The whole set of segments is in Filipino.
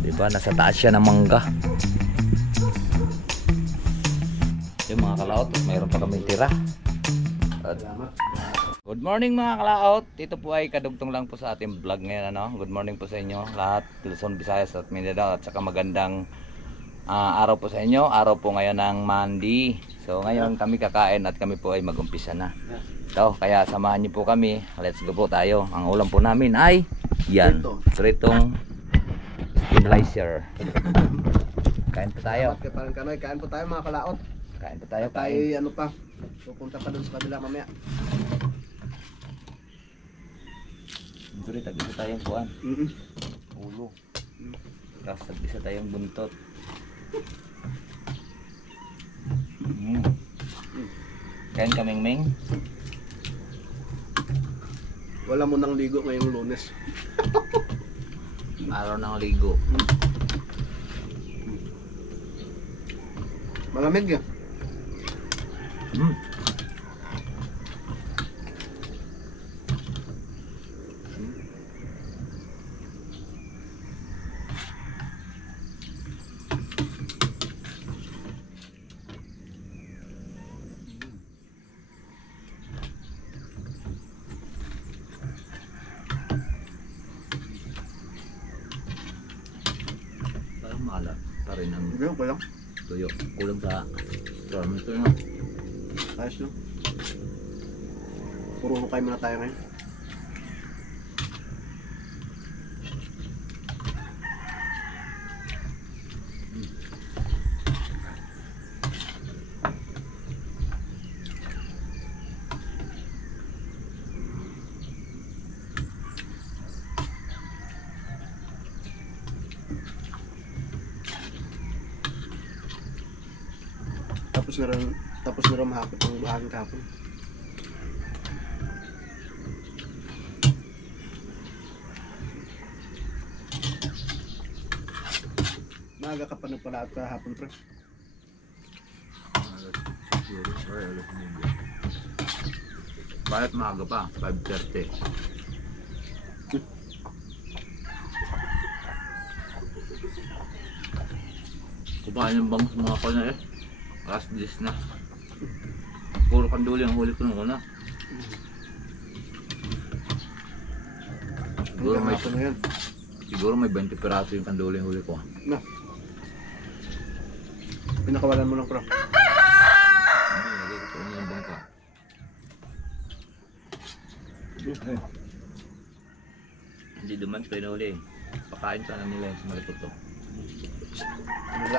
Diba, nasa taas siya ng mangga. Yung mga kalaot, mayroon pa kami tira. At good morning mga kalaot. Ito po ay kadugtong lang po sa ating vlog ngayon, ano? Good morning po sa inyo lahat, Luzon, Visayas at Mindanao. At saka magandang araw po sa inyo. Araw po ngayon ng Monday. So ngayon kami kakain at kami po ay mag-umpisa na. Ito, kaya samahan niyo po kami. Let's go po tayo. Ang ulam po namin ay yan, pritong stabilizer. Kain po tayo. Kain po tayo mga kalaot. Kain po tayo. Tayo ano pa, pupunta pa dun sa kabila mamaya. Ito rin, tag-isa tayong kuhan. Ulo. Tapos tag-isa tayong buntot. Kain kaming ming. Wala mo nang ligo ngayong Lunes. Araw ng ligo. Malamig yan. Parang maalat pa rin ang Hindi, okay lang. tuyo. Kulang sa ramen ito na. Ayos lang. Puro hukay muna tayo ngayon. Tapos na rin mahapit ang buhangin kahapon. Maaga ka pa nagpalaat kahapon, pre. Bakit maaga pa? 5:30. Kumain ng bangus mga ko na eh. Alas 10 na. Puro kanduli ang huli ko nung una. Hanggang na yan. Siguro may 20 piraso yung kanduli yung huli ko. Na. Pinakawalan mo lang, pre. Ano yung bangka? Hindi duman kayo na huli. Pakain sana nila yung sa malipot to. Wala.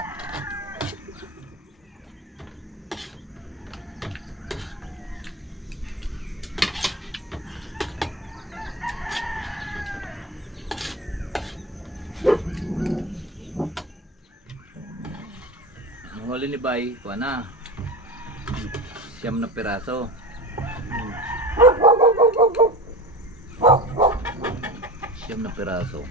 Ang huli ni Bay, kuha na. 9 na piraso. Siyam na piraso.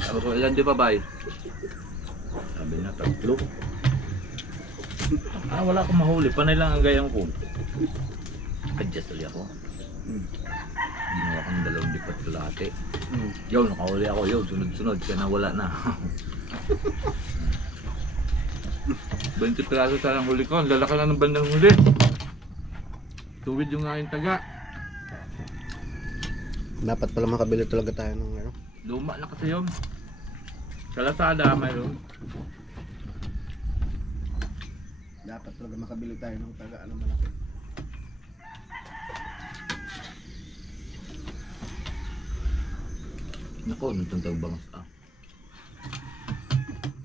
Sabi ko, ilan di ba Bay? Sabi na 3. Wala akong mahuli. Panay lang ang gayang ko. Adjust ulit ako. Ginawa kong 2 lipat kalahati. Yun, nakahuli ako. Yun, sunod-sunod. Kaya nawala na. 20 piraso sanang huli ko. Ang lalaki na ng bandang huli. Tuwid yung aking taga. Dapat pala makabili talaga tayo ng ano. Luma na kasi yun. Sa Lazada mayroon. Dapat talaga makabili tayo ng taga ano malaki. Naku, nitong tagbangas ah.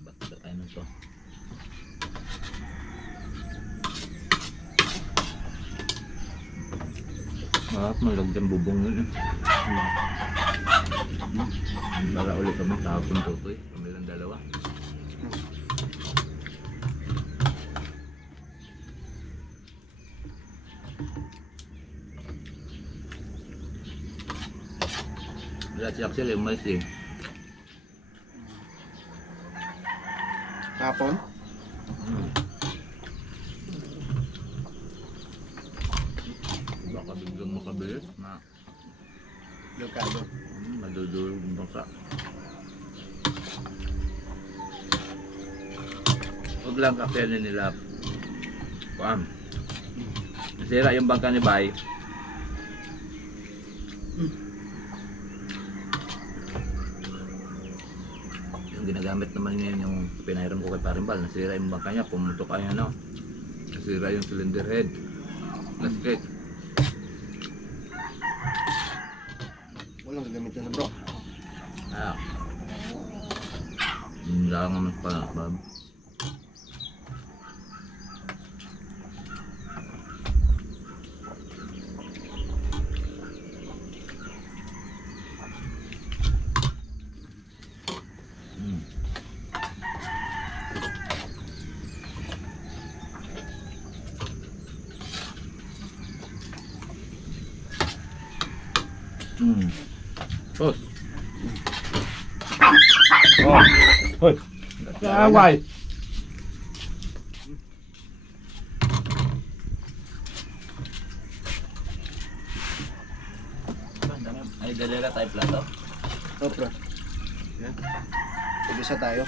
Basta tayo na to. Malagyan bubong yun eh. Para ulit kami tapon tutoy. Kami lang 2. Wala si Axel yung mais eh. Kapon? Baka biglang makabilis na Delikado. madudulog ng bangka. Huwag lang kapianin nila. Kuan. Nasira yung bangka ni Bay. Yung ginagamit naman ngayon yung pinahiram ko kay Parimbal. Nasira yung bangka niya. Pumutok ay ano. Nasira yung cylinder head. Gasket. Walang gagamitin na bro. Ah. Hindi lang naman pa, Bob. Tos. Oh. Hoy. Away. Ay, dalila tayo plato. Oh, bro. Yan. Mag-isa tayo.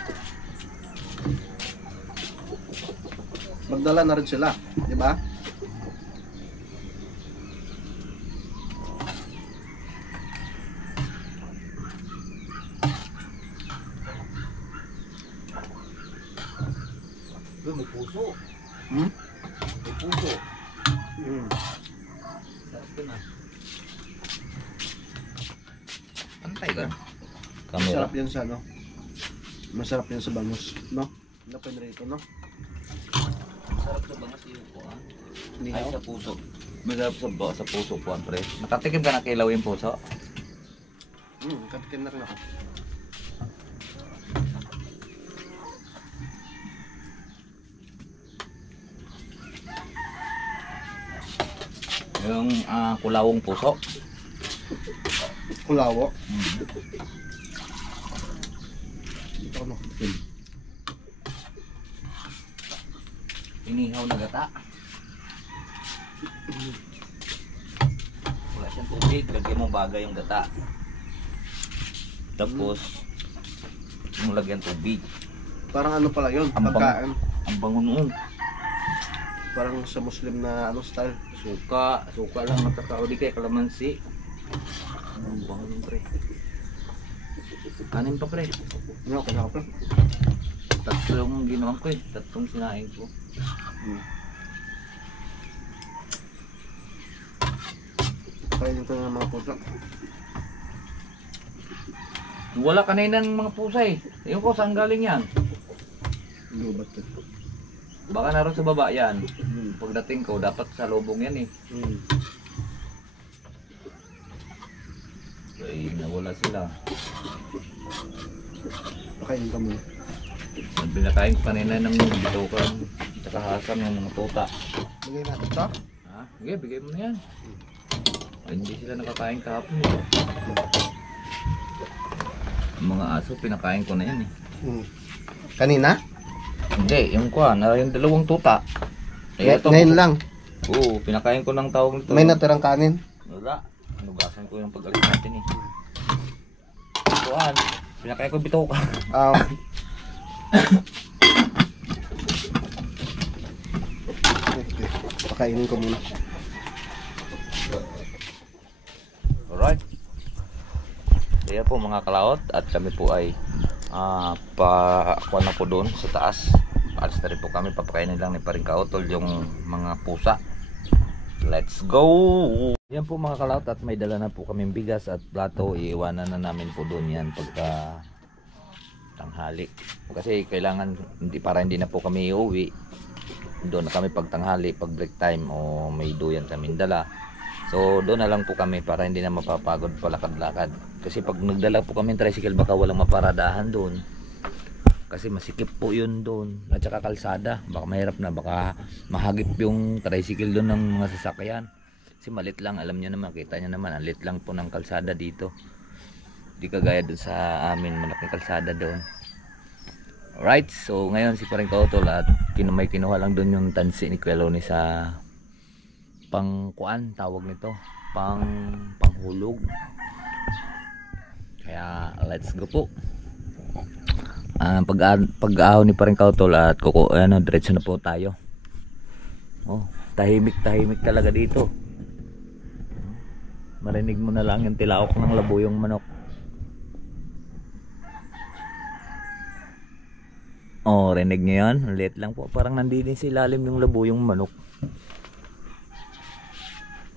Magdala na rin sila, di ba? May puso. Hmm? May puso. Hmm. Sarap ko na. Pantay ka. Kamera. Masarap yan sa ano? Masarap yan sa bangus, no? Napin rito, no? Sarap sa bangas yung puan. Hindi Ay, ako. sa puso. Masarap sa puso puan, pre. Nakatikim ka na kilaw yung puso? Katikin na rin ako. Yung kulawong puso. Kulawo. Dito ako nakatikin. Inihaw na gata. Wala siyang tubig. Lagyan mo bagay yung gata. Tapos, yung lagyan tubig. Parang ano pala yun, Ang pagkain. Ang bango noon. Parang sa Muslim na ano style. Suka lang at saka o di kaya kalamansi. Ang bango nun, pre. Kanin pa, pre. Ano, kaya ako. Tatlong ginawan ko eh. Tatlong sinain ko. Kainin ko ng mga puso. Wala kanina ng mga pusa eh. Ayun ko, saan galing yan? Lubat ko. Baka naroon sa baba yan. Hmm. Pagdating ko, dapat sa lubong yan eh. Hmm. Ay, nawala sila. Pakainin ka muna. Pinakain ko kanina ng bitukan. Tsaka hasam yung mga tuta. Bigay natin ito. Ha? Sige, bigay mo na yan. Ay, hindi sila nakakain kahapon eh. Ang mga aso, pinakain ko na yan eh. Hmm. Kanina? Hindi, yung yung dalawang tuta. Ngayon lang. Oo, pinakain ko ng tawag nito. May natirang kanin. Wala. Nugasan ko yung pag-alis natin eh. Kuhan, pinakain ko bituka. Okay. Pakainin ko muna. Alright. Kaya po mga kalaot at kami po ay pakuha na po doon sa taas. Paalis na rin po kami, papakainin lang ni Paring Kaotol yung mga pusa. Let's go! Yan po mga kalaot at may dala na po kaming bigas at plato. Iiwanan na namin po doon yan pagka tanghali. Kasi kailangan para hindi na po kami iuwi. Doon na kami pag tanghali, pag break time o may duyan kaming dala. So doon na lang po kami para hindi na mapapagod palakad-lakad. Kasi pag nagdala po kami ng tricycle baka walang maparadahan doon. Kasi masikip po yun doon. At saka kalsada. Baka mahirap na. Baka mahagip yung tricycle doon ng mga sasakyan. Kasi malit lang. Alam niyo naman. Kita niyo naman. Ang lit lang po ng kalsada dito. Di kagaya doon sa amin. Malaking kalsada doon. Alright. So ngayon si Paring Kaotol at kinuha lang doon yung tansi ni Kuya Loni sa pang kuan tawag nito, panghulog. Kaya let's go po. Pag-ahon ni Paring Kautol at diretso na po tayo. Oh, tahimik talaga dito. Marinig mo na lang yung tilaok ng labuyong manok. Oh, rinig nyo yan? Liit lang po, parang nandito sa ilalim yung labuyong manok.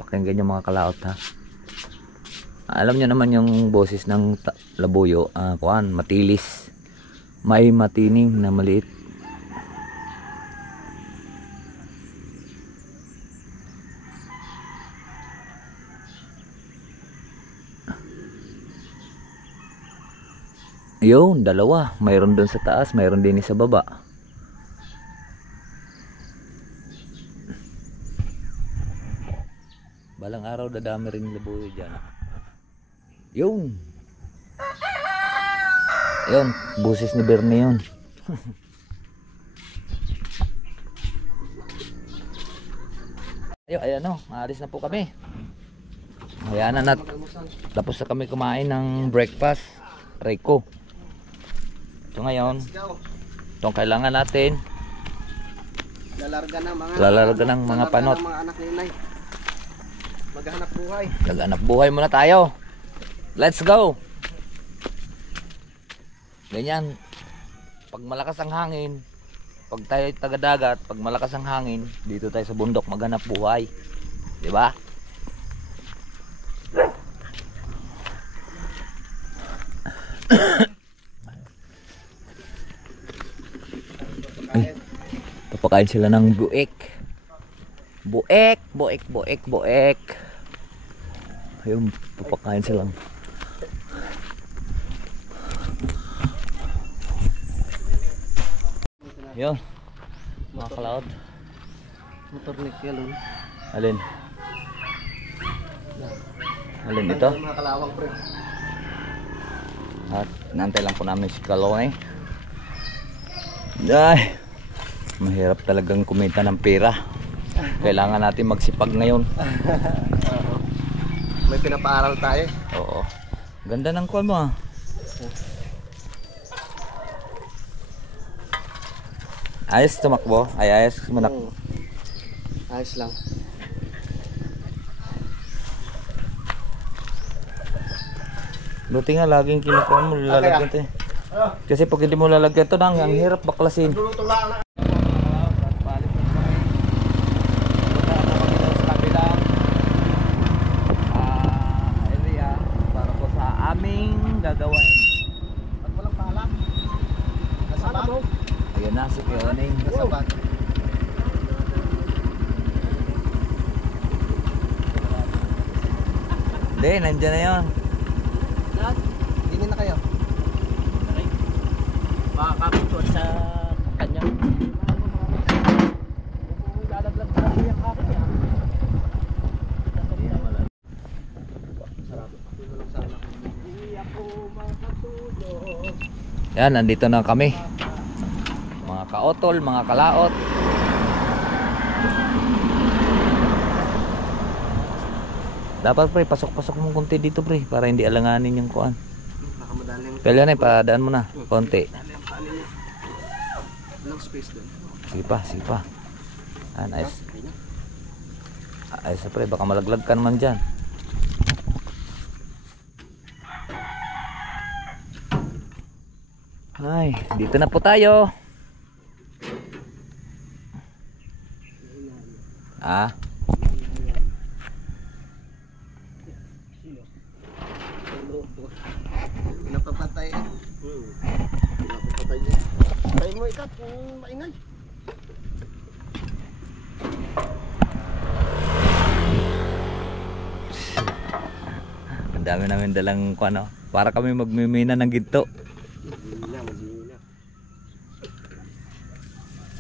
Pakinggan yung mga kalaot ha. Alam nyo naman yung boses ng labuyo, kuan, matilis. May matining na maliit. Yun, dalawa. Mayroon doon sa taas, mayroon din sa baba. Balang araw dadami rin labuyo dyan. Yun. Yun, busis ni Bernie yun. Ayan o, maalis na po kami. Ayan na, tapos na kami kumain ng breakfast. Rico. So ngayon, itong kailangan natin lalarga ng mga panot. Mga anak ni Inay. Maghanap buhay. Naghanap buhay muna tayo. Let's go. Ganyan. Pag malakas ang hangin, pag tayo taga-dagat, pag malakas ang hangin, dito tayo sa bundok maghanap buhay. 'Di ba? Ay, papakain sila ng buek. Buek. Ayun, papakain sila. Yun, mga kalaot. Motor ni Kelon. Alin? Alin ito? Mga kalawang pre. At nantay lang po namin si Kalone. Ay, mahirap talagang kumita ng pera. Kailangan natin magsipag ngayon. May pinapaaral tayo. Oo. Ganda ng kuwan mo ah. Ayos tumakbo. Ay ayos manak. Ayos lang. Buti nga laging kinukuha mo lalagyan ito eh. Kasi pag hindi mo lalagyan ito ang hirap baklasin. Luluto lang. Area para po sa aming gagawin. Pag walang paalam. Kasama mo. Ayan na si Kioning. Kasama. Hindi, nandyan na yun. Tingin na kayo. Makakapit sa kanya. Lalaglag na rin yung akin yan. Yan, nandito na kami. Mga kaotol, mga kalaot. Dapat pre, pasok-pasok mo konti dito pre, para hindi alanganin yung kuan. Nakamadaling. Kaya yan padaan mo na, konti. Walang space doon. Sige pa. Ayos. Ayos pre, baka malaglag ka naman dyan. Ay, dito na po tayo. Napapatay eh. Napapatay niya. Tayo mo ikat kung maingay. Ang dami namin dalang kuano, para kami magmimina ng ginto. Magina.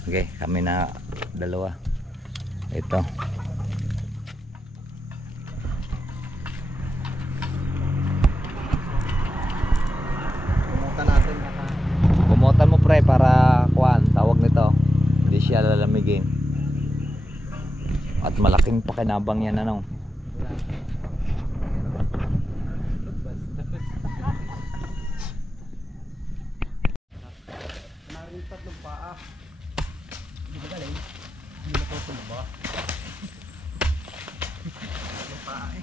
Okay, kami na dalawa. Ito. Pumunta natin baka. Bumutan mo pre para kuan, tawag nito. Hindi siya lalamigin. At Malaking pakinabang yan ano. Narin tatlong paa. Hindi ba galing? Hindi na po tumba. Tatlong paa eh.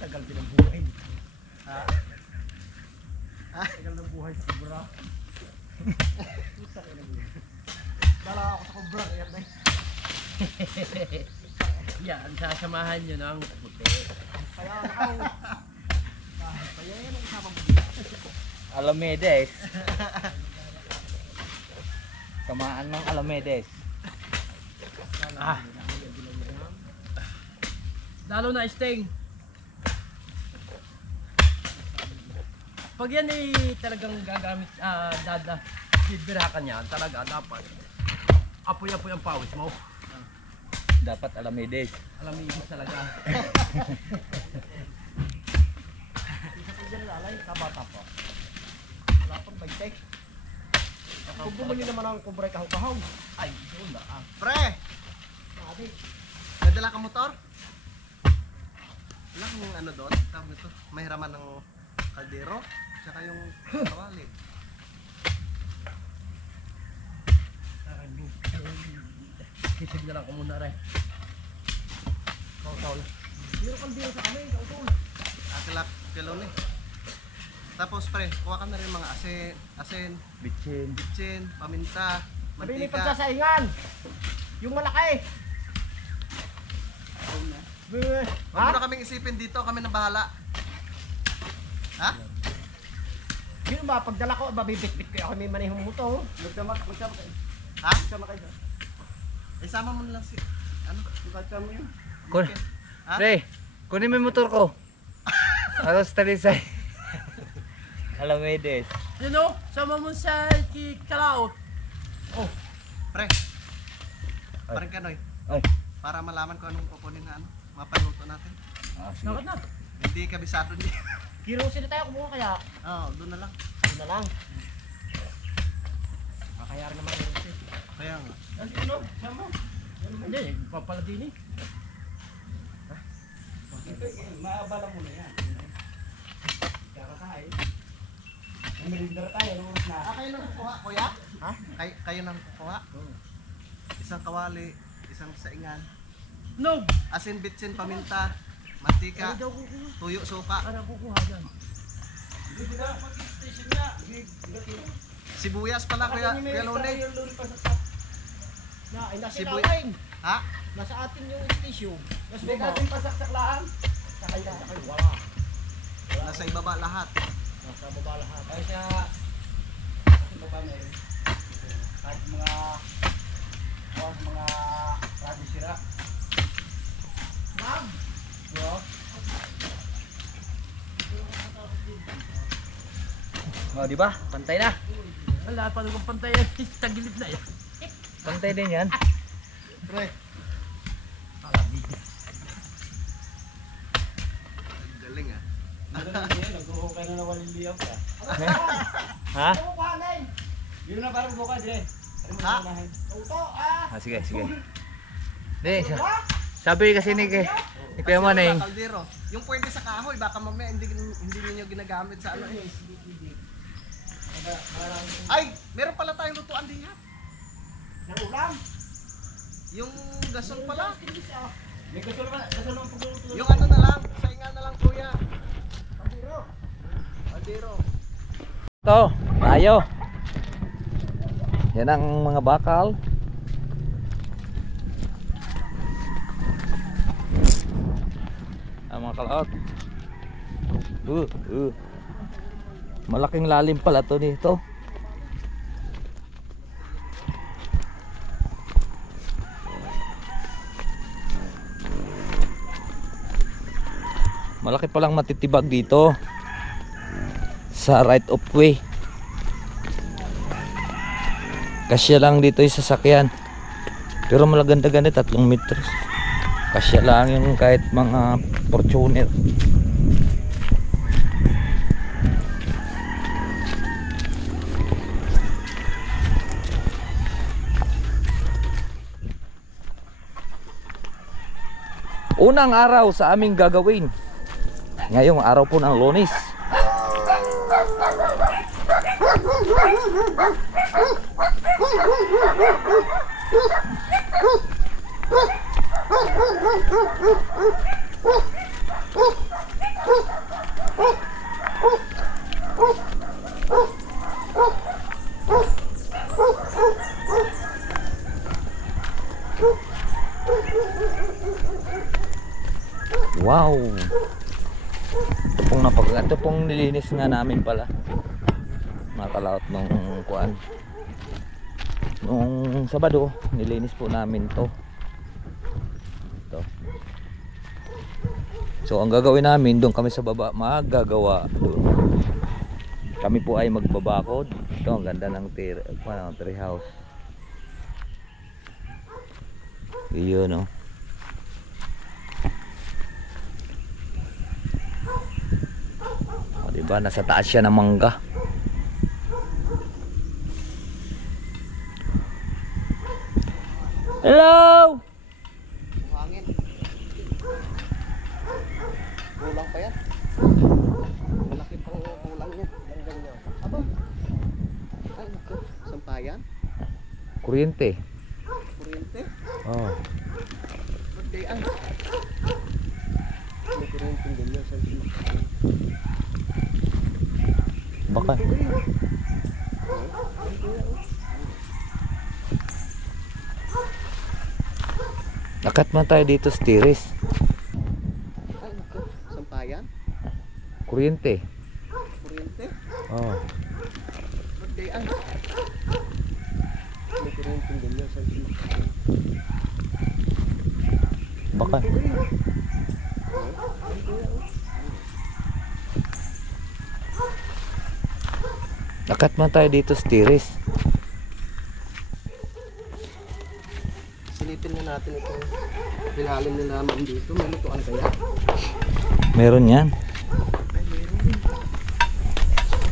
Tagal din ang buhay. Tagal ng buhay sa kubra. Dala ako sa kubra. Ayan na. Yan, sasamahan nyo ng puti. Kaya ako. Kaya yan ang usapang mo. Alamedes. Kamaan ng Alamedes. Lalo na sting. Pag yan ay talagang gagamit, bibirakan yan, talaga dapat apoy-apoy ang pawis mo. Dapat Alamedes. Alam mo ibig talaga. Isa po dyan lalay, kabata po. Wala pang bagtek. Kung bumuli naman ang kubra kahaw-kahaw. Ay, doon na Pre! Nadala ka motor? Wala kang ano doon? Tawag nito. May hiraman ng kaldero. Tsaka yung kawali. Kisig na lang ko muna rin. Kautol. Biro kang biro sa kami, kautol. Atilak kilon eh. Tapos pre, kuha ka na rin mga asin, Bitchin. bitchin, paminta, Sabi may mantika. pagsasaingan. Yung malaki. Huwag mo na kaming isipin dito, kami na bahala. Ha? Yun ba, pagdala ko, babibit-bit ko ako may manihong motor. Magsama kayo. Ha? Magsama kayo. Isama mo na lang si, ano? Magsama mo yun. Kun. Ha? Pre, kunin mo yung motor ko. Aros talisay. Alamedes. Sino? Sama mo sa Kalaot. Oh, pre. Parang kanoy. Ay. Para malaman ko anong kukunin na ano, mapaluto natin. Ah, Nakot na. Hindi kabisado niya. Kiro sila tayo kumuha kaya. Oo, doon na lang. Yun na lang. Makayari naman yung rosy. Kaya nga. Ano? Sama? Hindi, papaladini. Maabala mo na yan. Kakakain. Merindara tayo, nung na. Kayo nang kukuha, kuya? Ha? Kayo nang kukuha? Isang kawali, isang saingan. No! Asin, bitsin, paminta, mantika, Ano daw kukuha? tuyo, suka. Ano kukuha dyan? Sibuyas pala, kuya Lone. Na, ay nasa Sibuy- ilalim. Ha? Nasa atin yung station. Nasa Hindi baba. natin pasaksaklahan. Sakay na, sakay. Wala. Nasa ibaba lahat. Nasa baba lahat. Ay siya, nasa ibaba na yun. Kahit mga radyo sira. Ma'am! Bro, Oh, di ba? Pantay na. Wala pa nung pantay yan. Tagilid na yan. Pantay din yan. pre. Alamig. Galing ah. Nag-uhukay na nawalin liyaw ka. Ha? Kukuha na yun. Yun na parang buka, Dre. Ha? Tuto, ah! Ah, sige, sige. Di, sabi kasi ni Kuya Maneng. Kaldero. Yung pwede sa kahoy, baka mamaya hindi niyo ginagamit sa ano eh. Ay, meron pala tayong lutuan diyan. Ng ulam. Yung gasol pala. May gasol ba? Gasol ang pagluluto. Yung ano na lang, saingan na lang kuya. Kaldero. Ito, tayo. Yan ang mga bakal. Ang mga kalaot. Malaking lalim pala to dito. Malaki palang matitibag dito sa right of way. Kasya lang dito yung sasakyan. Pero malaganda-ganda 3 metros. Kasya lang yung kahit mga Fortuner. Unang araw sa aming gagawin. Ngayong araw po ng Lunes. Wow. Ito pong nilinis nga namin pala. Nakalaot nung kuan. Nung Sabado, nilinis po namin to. Ito. So ang gagawin namin, doon kami sa baba maggagawa doon. Kami po ay magbabakod. Ito ang ganda ng tree house. Iyon, no. Diba, nasa taas siya ng mangga. Hello! Hangin. Kulang pa yan. Malaki pang kulang yan. Aba. Ay, naku. Sampayan? Kuryente. Kuryente? Oh. Birthday ay. May kuryente ganyan. Baka. Nakat man tayo dito sa tiris. Ay, naku. Sampayan? Kuryente. Kuryente? Oh. Birthday ay. May kuryente ganyan. Baka. Nakat man tayo dito sa tiris. Silipin na natin itong ilalim na naman dito. May lutuan kaya? Meron yan. Ay, meron.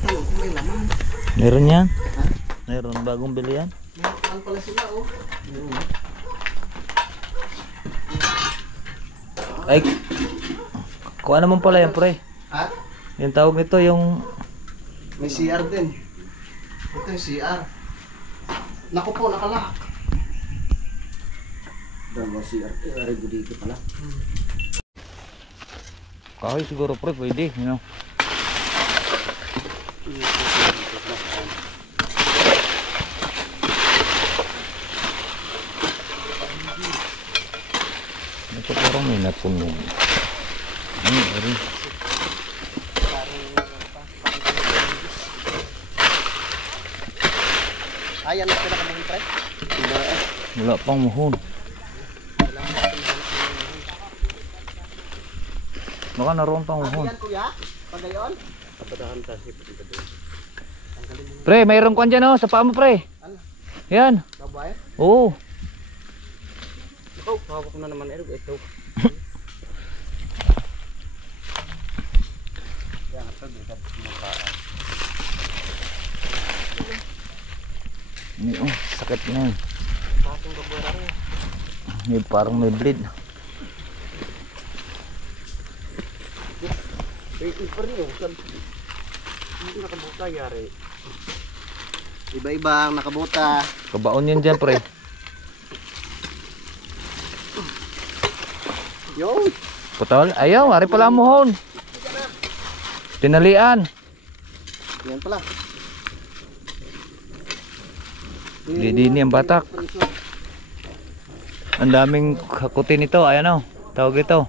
Tanong kung may laman. Meron yan. Ha? Meron bagong bili yan. May lutuan pala sila, oh. Meron. Ay, kuha naman pala yan, pre. Ha? Yung tawag nito yung May CR din. Ito yung CR. Naku po, nakalak. Dalawa CR. Aribo dito pala. kahoy siguro, pre, pwede, you know. Ito parang may natungong. Ano, ari? Ayan na sila kaming pre. Wala pang muhon. Baka naroon pang muhon. Ayan kuya, pagayon. Kapadahan kasi pati doon. Pre, mayroon kwan dyan, oh, sa paa mo, pre. Ano? Yan. Babae? Oo. Ikaw, hawak na naman ito. Yan, ito dito mukha. Oh, sakit na yun. Bakit babura rin? May parang may bleed. Iba rin yung hindi nakabuta yari. Iba-iba ang nakabuta. Kabaon yan dyan, pre. Yo! Putol. Ayaw, ari pala ang muhon. Tinalian. Yan pala. Didini ang batak. Ang daming hakutin ito. Ayan, oh. Tawag ito.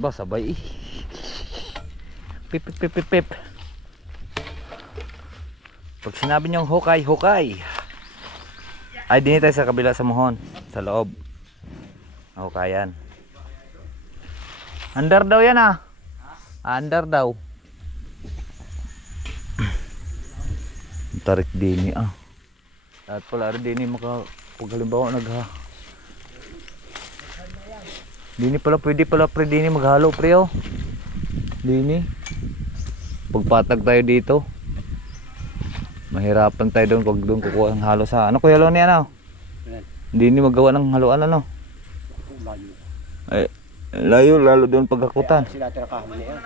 Ba, sabay. Pip, pip, pip, pip, pip. Pag sinabi niyong hukay, hukay. Ay, din tayo sa kabila sa muhon. Sa loob. Hukayan. Andar daw yan, ah. Under daw. Tarik dini ah. At pala rin dini pag halimbawa dini pala pwede pala pre dini maghalo pre oh. Dini. Pagpatag tayo dito. Mahirapan tayo doon pag doon kukuha ng halo sa ano kuya Loni ano? Dini magawa ng haluan ano? Ay, layo lalo doon pagkakutan. Sila tira kahon niya.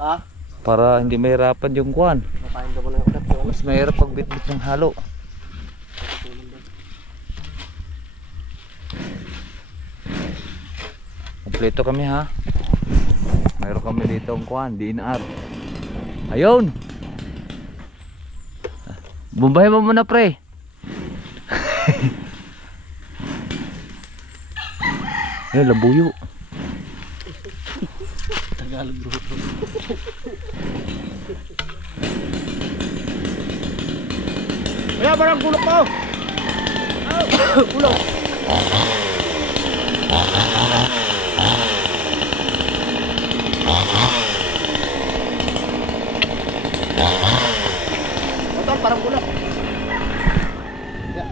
Ah, Para hindi mahirapan yung kuhan. makain daw mo ng ulat yun. Mas mahirap pag bitbit ng halo. Kompleto kami ha. Mayroon kami dito ang kuhan, DNR. Ayun. Bumbahin mo muna pre. Eh, labuyo. Tagalog bro. Kaya barang gulok ko. Gulok. Motor parang gulok. Ya.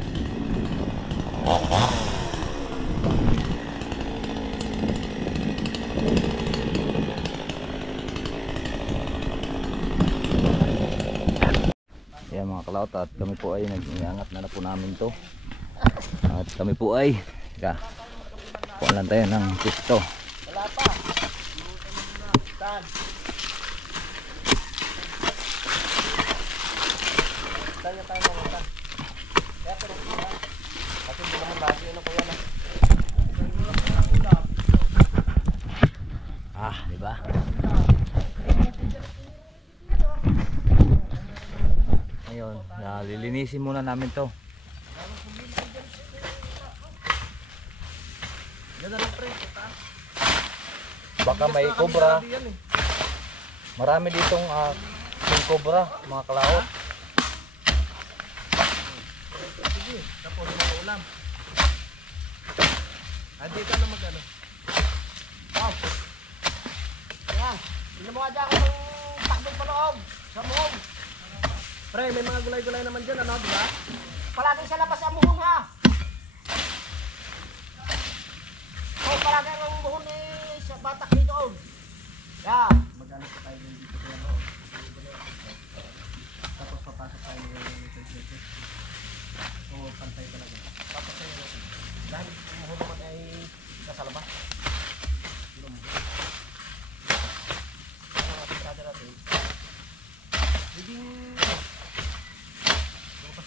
Yan mga kalaot, at kami po ay nag-iangat na po namin to. At kami po ay kuha lang tayo ng pisto. Wala pa. Tan. Tanya tayo mga tan. Kaya pero wala. Kasi hindi naman lagi ano kuya na. Di ba? Ngayon, lilinisin muna namin to. Baka may cobra. Marami ditong yung cobra, mga kalaot. Sige, tapos mga ulam. Adi ka na magano. Wow. Yan. Hindi mo adya ako ng takbong paloob. Sa muhong. Pre, may mga gulay-gulay naman dyan, ano, di ba? Palagi sa labas ang muhong, ha? O, palagi ang muhong ni sa batak dito, o. Yan. Magano pa tayo dito kaya, o. Tapos papasok tayo ng o, pantay talaga. Tapos tayo natin. Dahil ang muhong naman ay nasa labas.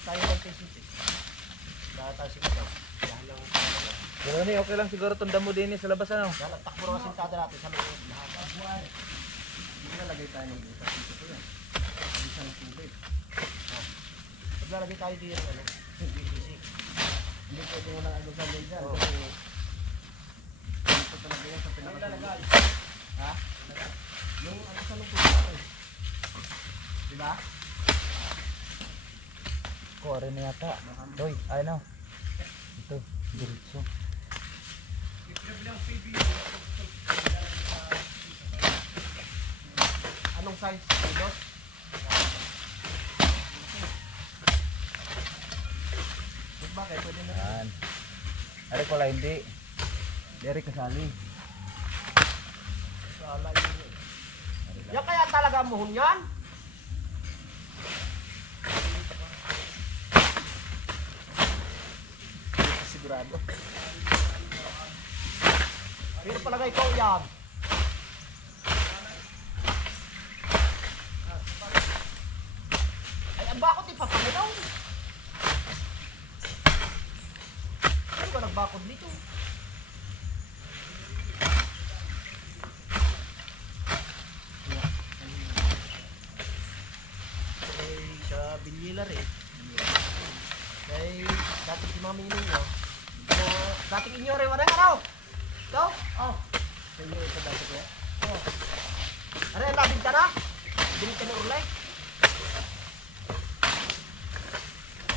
Tayo ng testing. Dahil tayo siguro. Dahil lang. Pero ni okay lang siguro tunda mo din sa labas ano. Dahil ang takbo ng sintada natin sa loob. Lahat. Hindi nalagay tayo ng butas dito po yan. Hindi siya ng tubig. Pag nalagay tayo dito ano, BBC. Hindi pwede mo lang agad sa dyan. Kasi dito talaga yan sa pinakatulog. Ha? Yung ano sa loob ko. Diba? Kuha na yata. Doy, ay no. Ito, diretso. Anong size? Kilos? Bakit? Pwede na. Yan. Ari ko lang hindi. Dari kasali. Sala yun. Yan kaya talaga muhon yan? Sigurado. Pero palagay ko yan. Ay, ang bakod ipapangalaw. Ano ba nagbakod dito? Ay, sa Bilyilar eh. Kay dati si Mami ninyo. So, dating inyo rin, wala araw. Ito? Oh. Sa inyo ito dati kaya? Oh. Ano yung labing ka na? Binig ka na urlay?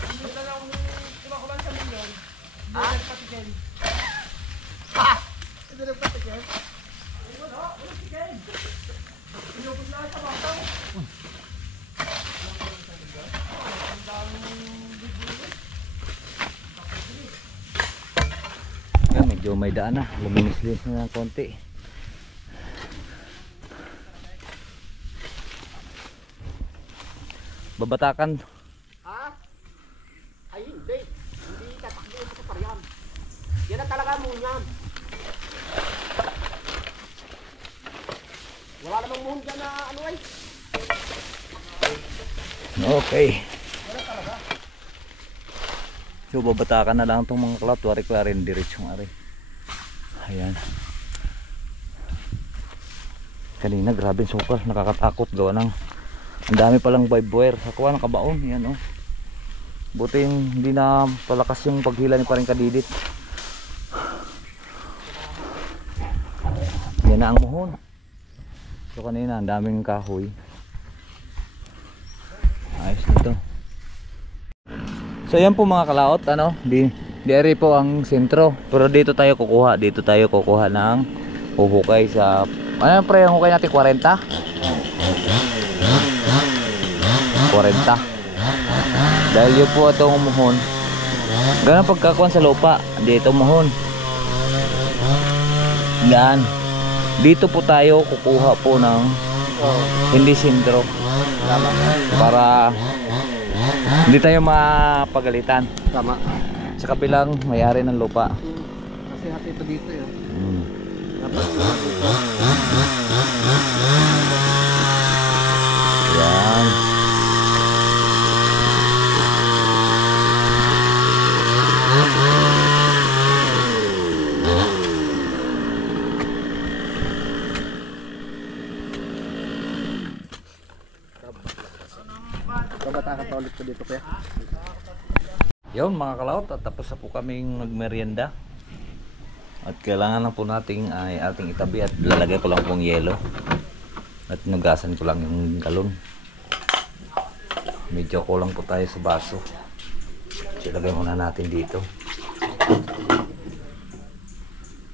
Hindi na lang kumakulan sa milyon. Hindi na patikin. Ha? Hindi na patikin? Yan, medyo may daan na. Luminis-linis na ng konti. Babatakan. Ha? Ay hindi. Hindi tatakbo ito sa paryan. Yan ang talaga mo yan. Wala namang muhon dyan na ano ay. Okay. So babatakan na lang itong mga cloud. Wari-wari diretsong ari. Ayan. Kanina grabe sukal. Nakakatakot gawa ng ang dami palang vibe wire. Hakuha ng kabaon. Yan oh. Buti yung hindi na palakas yung paghila ni paring kadidit. Yan na ang muhon. So kanina ang daming kahoy. Ayos nito. So yan po mga kalaot, ano, di area po ang sentro. Pero dito tayo kukuha ng hukay sa ano pre, ang hukay natin 40. 40. Dahil yun po itong umuhon. Ganun pagkakuan sa lupa, dito umuhon. Yan. Dito po tayo kukuha po ng hindi sentro. Para hindi tayo mapagalitan. Tama. Sa kabilang may-ari ng lupa. Kasi hati ito dito yun. Yan. Babatakan pa ulit ko dito kaya. Yun mga kalaot, at tapos na po kaming nagmerienda. At kailangan lang po nating ay ating itabi at lalagay ko lang pong yelo. At nugasan ko lang yung galon. Medyo kulang po tayo sa baso. So ilagay muna natin dito.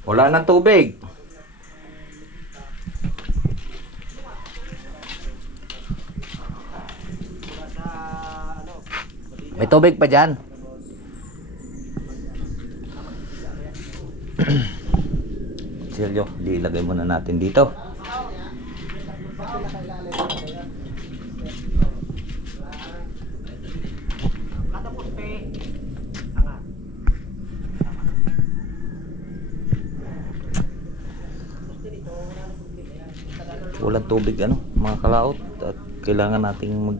Wala nang tubig. May tubig pa dyan. Seryo, ilagay muna natin dito. Walang tubig ano, mga kalaot, at kailangan nating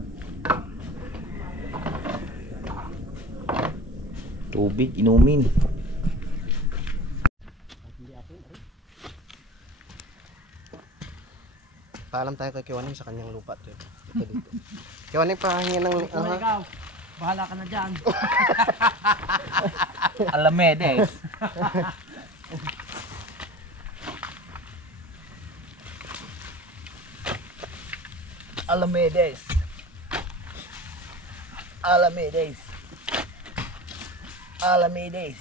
tubig inumin. Paalam tayo kay Kiwaning sa kanyang lupa to. Ito dito. Kiwaning pahingin ng Ikaw, bahala ka na dyan. Alamedes. Alamedes. Alamedes. Alamedes.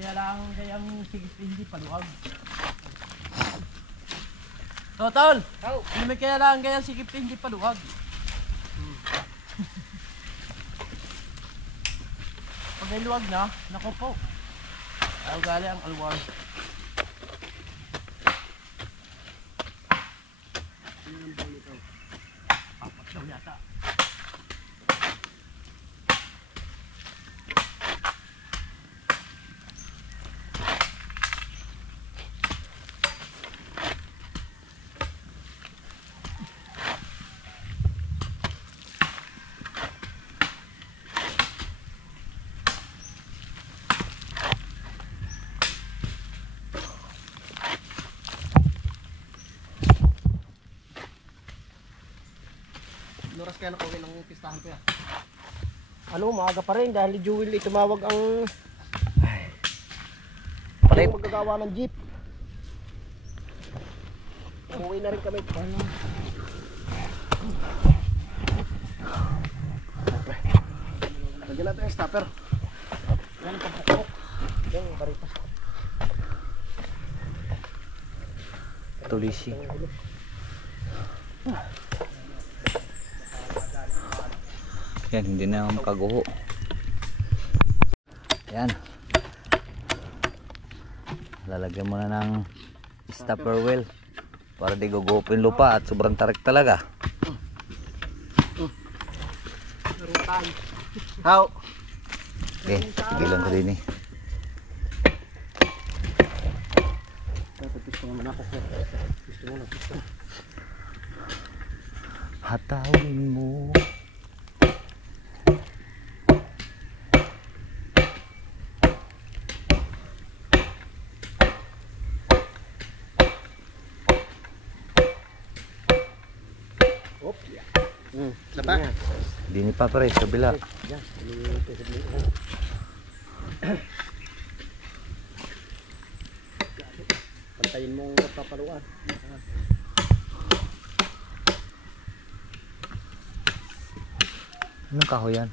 Kaya lang kayang sigit hindi paluwag. Totol! Hindi kaya lang kayang sigit hindi paluwag. Pag ay luwag na, naku po. Ayaw gali ang alwag. Apat daw yata. Oras kaya nakauwi ng pistahan ko yan. Ano, maaga pa rin dahil Jewel tumawag ang Palit. yung magagawa ng jeep. Uwi na rin kami. Lagyan natin yung stopper. Yan, pampukok. Yung barita. Tulisi. Yan, hindi na makaguho. Yan. Lalagyan mo na ng stopper wheel para di gugupin lupa at sobrang tarik talaga. How? Okay, gilan ko din eh. Gusto mo na ako. Gusto mo na. Hatawin mo. Op. Sapa? Dini pa pare, kabila. Yan. Pantayin mong papaluan. Anong kahoy yan?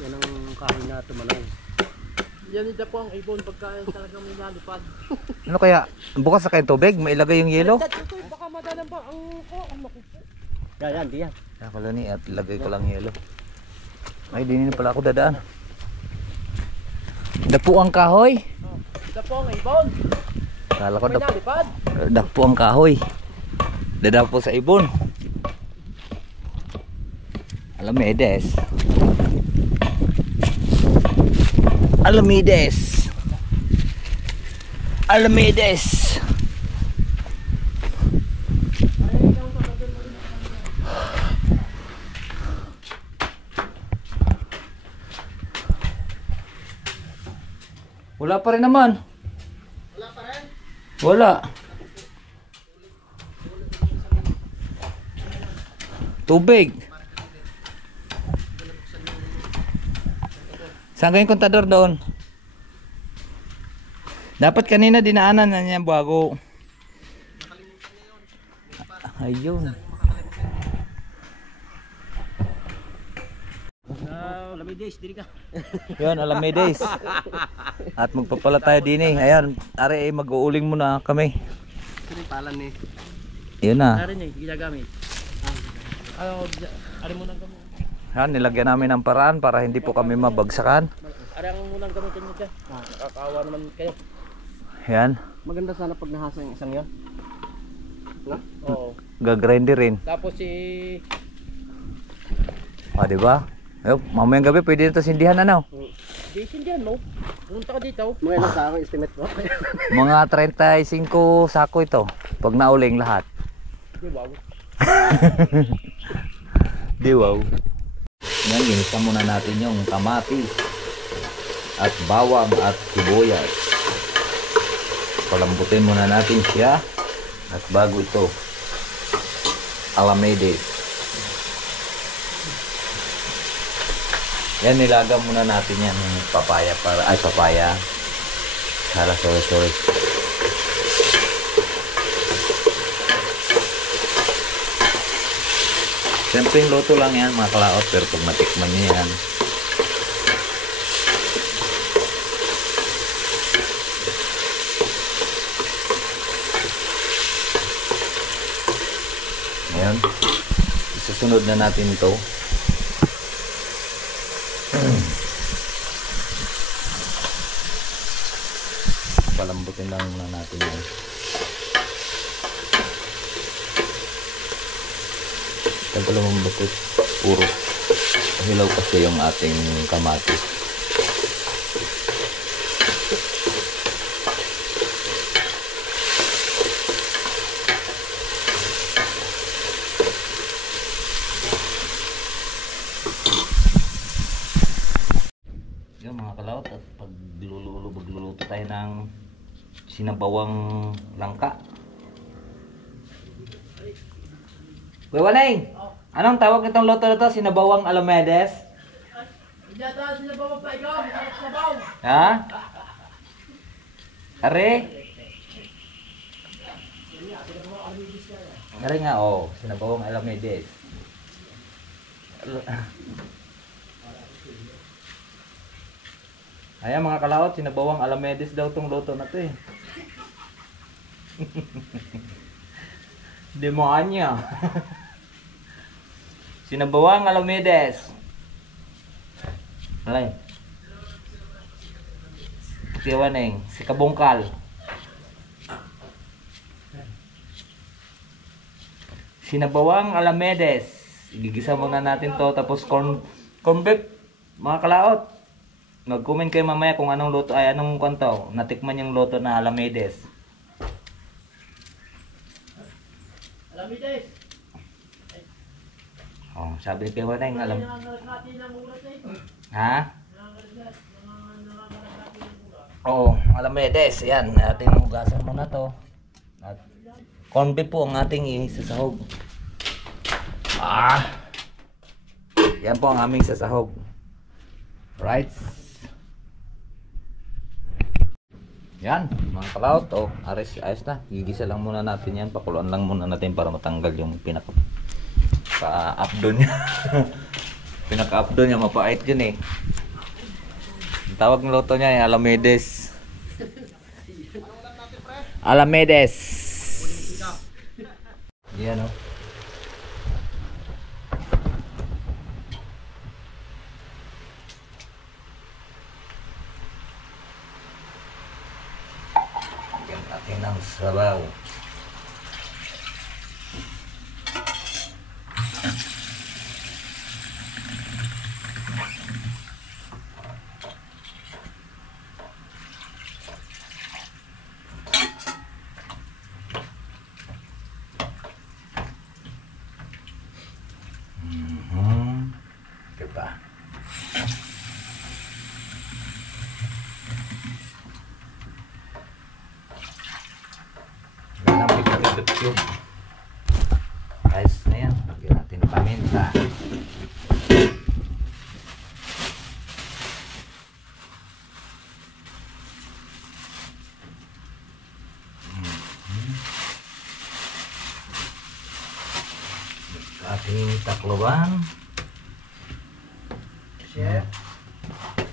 Yan ang kahoy na tumalong. Yan ito po ang ibon pagka talagang may lalipad. Ano kaya? Bukas sa kayong tubig, mailagay yung yelo? Baka madalang ba ang makupo. Yan, di yan. Ako lang at ilagay ko lang yelo. Ay, dini na pala ako dadaan. Dapo ang kahoy. Ito po ang ibon. Kala ko May nalipad. dapo ang kahoy. Dadapo sa ibon. Alamedes. Alamedes. Alamedes. Wala pa rin naman. Wala pa rin? Wala. Tubig. Saan kayong kontador doon? Dapat kanina dinaanan na niya bago. Ayun. Lamides, diri ka. Yun, Alamedes. At magpapala tayo din eh. Ayan, are ay mag-uuling muna kami. Sino yung palan ni? Yun na. Ari niya ginagamit. Ari mo nang gamit. Yan, nilagyan namin ng paraan para hindi po kami mabagsakan. Ari ang munang gamitin mo dyan. Nakakawa naman kayo. Yan, Maganda sana pag nahasa yung isang yan. No? Oo. gagrinder rin. Tapos si O, diba? Ayun, mamayang gabi pwede na ito sindihan ano? Jason dyan mo. Pumunta ka dito. Mga ilang sa ako estimate mo? Mga 35 sako ito. Pag nauling lahat. Di ba? Di wow. Yan, ginisa muna natin yung kamatis at bawang at sibuyas. Palambutin muna natin siya. At bago ito, Alamedes. Yan, nilaga muna natin yan yung papaya para, ay papaya. Sorry. Simpleng luto lang yan mga kalaot, pero pag matikman niyo yan, ngayon isusunod na natin ito. Palambutin lang muna natin yan. Tagal lumambot, puro hilaw kasi yung ating kamatis. Yan mga kalawat, at pag magluluto tayo ng sinabawang langka. Kuya Waneng, anong tawag itong luto na to? Sinabawang Alamedes? Hindi ata sila ba pa ikaw? Sabaw. Ha? Are? Nga rin nga, oh. Sinabawang Alamedes. Ayan mga kalaot, sinabawang Alamedes daw tong luto na to eh. Demonya. Sinabawang Alamedes. Alay. Tiwaneng, si Kabungkal. Sinabawang Alamedes. Igigisa muna natin to tapos corn beef mga kalaot. Mag-comment kayo mamaya kung anong luto ay anong kanto. Natikman yung luto na Alamedes. Alamedes. Oh, sabi ni Tiwaneng alam. Ha? Oo, Alamedes. Yan, ating hugasan muna to. At corn beef po ang ating isasahog. Yan po ang aming sasahog. Right? Yan, mga kalaot. Oh, ayos na. Gigisa lang muna natin yan. Pakuluan lang muna natin para matanggal yung pinaka-updo niya. Pinaka-updo niya, mapait yun eh. Ang tawag ng luto niya ay Alamedes. Alamedes. Yan oh. Yan natin ang sabaw. Diba? Yan ang pipitipit cube. Ayos na yan. Lagyan natin ng paminta. Ating takloban. Chef,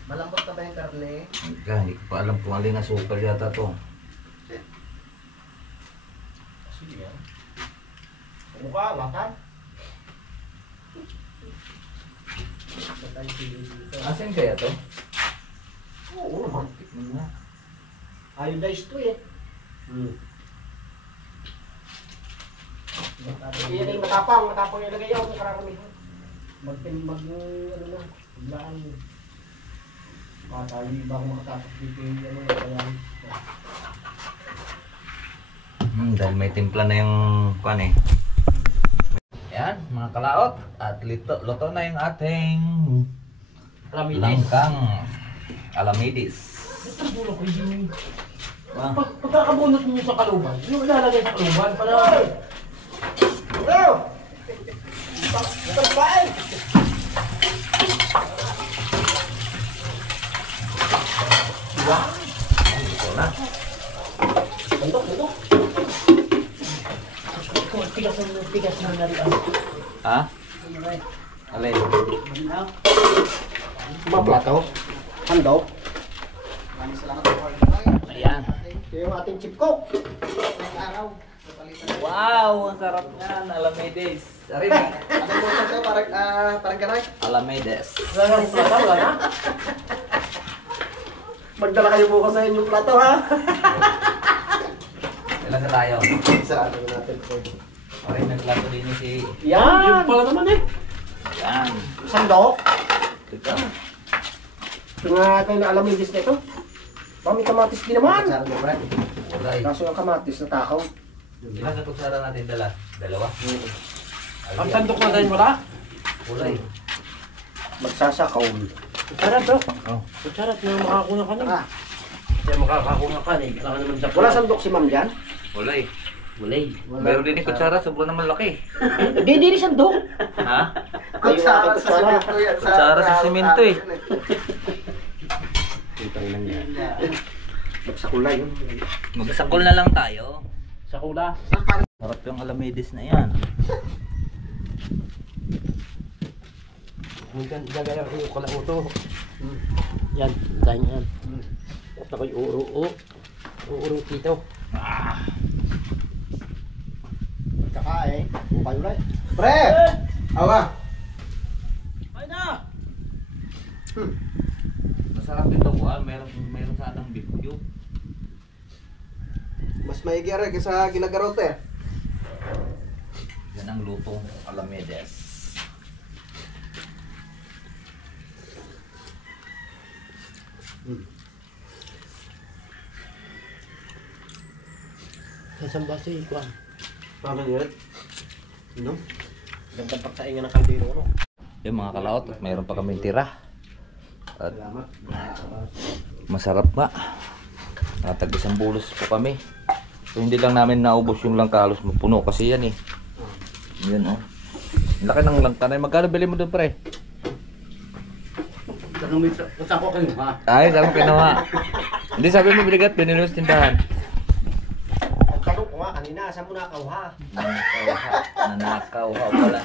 malambot na ba yung karne? Hindi ko pa alam kung alin na sukal yata to. Sige yan. Mukha, latan. Asin kaya to? Oo naman. Tikman nga. Iodized to eh. Yan yung matapang yung ilagay yun kung karamihan. Magtimbag yung ano na, biglaan. Tayo ibang makatapos dito yung ano, kaya. Dahil may timpla na yung kuan eh. Yan, mga kalaot. At luto na yung ating langkang Alamedes. Ito bulo ko yun. Ah, Pagkakabunot mo sa kaluban, yung ilalagay sa kaluban para... Bro! Ito ba eh? luto na. Bundok. Tigas na nariyan. Ha? Alin? Mga plato. Handog. Ayan. Ito yung ating chip cook. Araw. Wow, ang sarap niyan. Alamedes. Sorry ba? Ano mo ito? Parang kanay? Alamedes. Wala nang plato, wala na? Magdala kayo bukas sa inyong plato ha? Ilan na tayo? Isa ano natin po. Okay, naglato din si... Yan! Yung pala naman eh. Yan. Sandok. Ito. Ito nga tayo na Alamedes na ito. May kamatis din naman. Ulay. Kaso yung kamatis na takaw. Ilan na kutsara natin dala? Dalawa? Ang sandok na tayo wala? Ulay. Magsasakaw. Kutsara to. Oh. Kutsara na makakuna ka na. Ah, Kaya makakakuna ka na eh. Kailangan naman dapos. wala sandok si ma'am dyan? Ulay. Walay. Meron din yung kutsara, sobrang naman laki. Hindi sandok. Ha? Kutsara sa simento yan. Kutsara sa simento eh. Itang lang yan. Magsakulay yun. Magsakol na lang tayo. Sa kula. Sarap yung Alamedes na yan. Minsan gagaya ko yung kalauto. Yan, dahil yan. At ako'y uuro kito. Kakain, bukay ulit. Pre! Awa! Ay na! Masarap din daw kuha. Meron sa atang beef cube. Mas maigi rin kaysa ginagarote. Yan ang lutong Alamedes. Nasaan ba si Ikuan? Paano yun? No? Gandang pagsaingan ng kaldero, no? Yung mga kalaot, at mayroon pa kaming tira. At Salamat. masarap nga. Natag isang bulos po kami. So, hindi lang namin naubos yung langka, halos mapuno kasi yan eh. Yan oh. Laki ng langka na. Magkano bili mo doon pre? Saan ko kayo, ha? Ay, saan mo kinuha? Hindi sabi mo biligat, binili mo sa tindahan. Tanong ko nga kanina, saan mo nakauha? Nanakaw ha pala.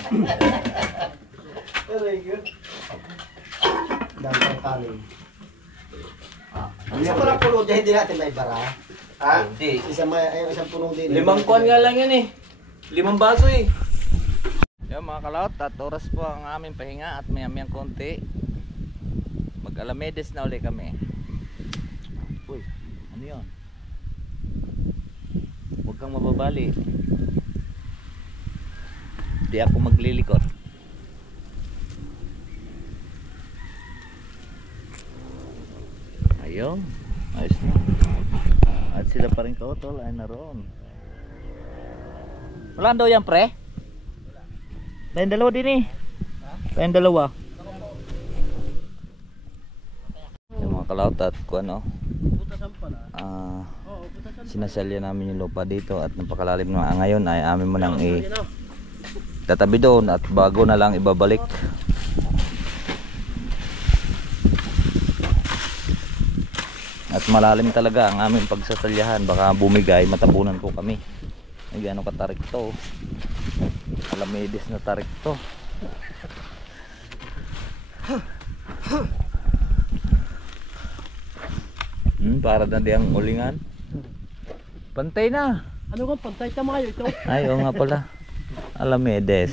Very good. Dami kang kanin. Isa ko lang puno dyan, hindi natin may bara. Ha? Hindi. Isang puno din. 5 kuwan nga lang yan eh. 5 baso eh. Yan mga kalaot, at oras po ang aming pahinga at maya-mayang konti. Mag-Alamedes na uli kami. Uy, ano yun? Huwag kang mababali. Di ako maglilikot. Ayun, ayos na. At sila pa rin kautol ay naroon. Wala daw yan pre? Tayong dalawa din eh. Tayong dalawa. Yung mga kalaot at kung ano, sinasalya namin yung lupa dito at napakalalim na ngayon ay amin mo nang tatabi doon at bago na lang ibabalik. At malalim talaga ang aming pagsasalyahan, baka bumigay matapunan po kami. Ay gano'ng katarik to. Alamedes na tarik to. Para na di ang ulingan. Pantay na. Ano kung pantay tama kayo ito? Ay, oo nga pala. Alamedes.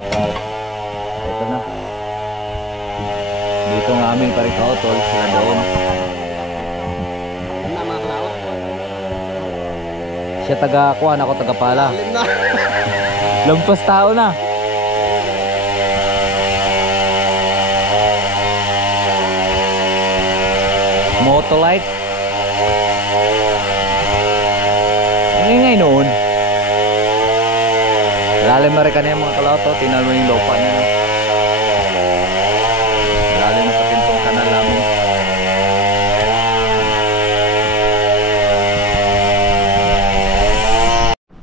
Ito na. Dito ng aming parikautol sila doon. Ano mga kalaot? Siya taga-kuhan, ako taga-pala. Alim na. Lampas tao na. Motolite. Ang ingay noon. Lalim na rin ka na yung mga kalato. Tingnan mo yung lupa niya. Lalim na pati itong kanal namin.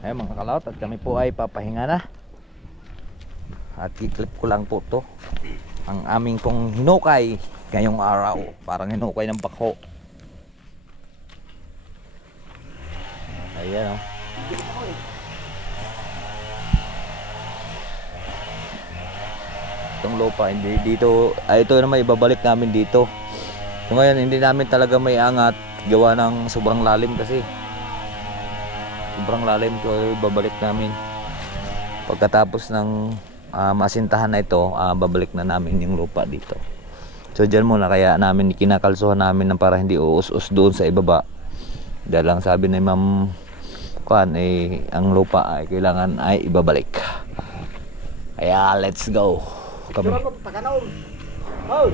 Ayun mga kalaot, at kami po ay papahinga na. At i-clip ko lang po to ang aming pong hinukay ngayong araw. Parang hinukay ng bako. Ayan o. Itong lupa, hindi dito, ito naman ibabalik namin dito. So ngayon hindi namin talaga may angat gawa ng sobrang lalim kasi. Sobrang lalim, so ibabalik namin. Pagkatapos ng masintahan na ito, babalik na namin yung lupa dito. So dyan muna, kaya namin kinakalsuhan namin ng para hindi uus-us doon sa ibaba. Dahil lang sabi ni Ma'am Kuan, ang lupa ay kailangan ay ibabalik. Kaya let's go. Kami. Picturean mo pagkanaon. Hoy!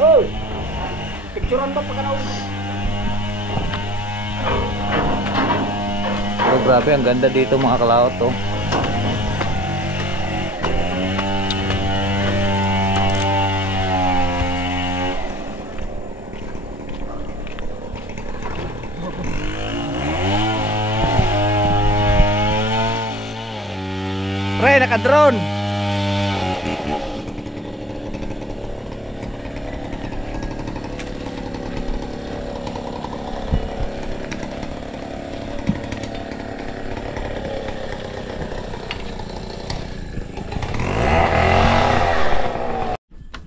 Hoy! Picturean mo pagkanaon. Oh, grabe, ang ganda dito mga kalaot to. Pre, naka-drone.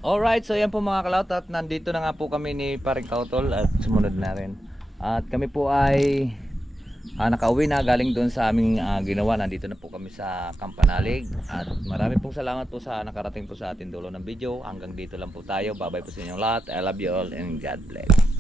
Alright, so yan po mga kalawot at nandito na nga po kami ni Paring Kautol at sumunod na rin. At kami po ay nakauwi na galing doon sa aming ginawa. Nandito na po kami sa Kampanalig. At marami pong salamat po sa nakarating po sa ating dulo ng video. Hanggang dito lang po tayo. Bye bye po sa inyong lahat. I love you all and God bless.